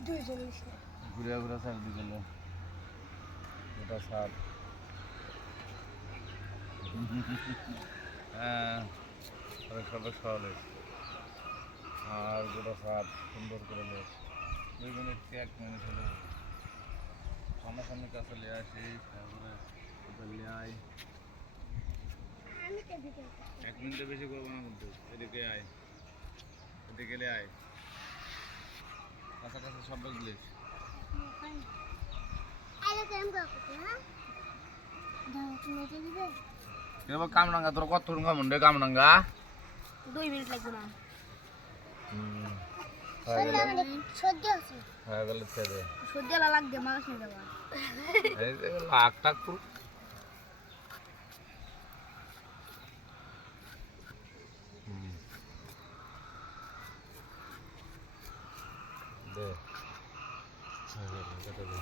ঘুরে ঘুরে সার দিকে গোটা সার হ্যাঁ সবাই সহলে আর গোটা সার সুন্দর করে লোক। দুই মিনিট এক মিনিট হলে? সামনাসামনি কাছে লিয়ে আসি তারপরে ওটা লিয়ে আয়। এক মিনিটে বেশি করব না কিন্তু এদিকে আয়। এদিকে আয়। কাছাকাছি সব দিবে এবার কামরাঙ্গা তোর কত রুঙ্গা মুন্ডে কামরাঙ্গা? দুই মিনিট লাগবে না। হয়ে সহ্য হয়ে লাগবে মাছ নিয়ে যাবা। লাখ টাক পুরো দে হয়ে গেল, কেটে দে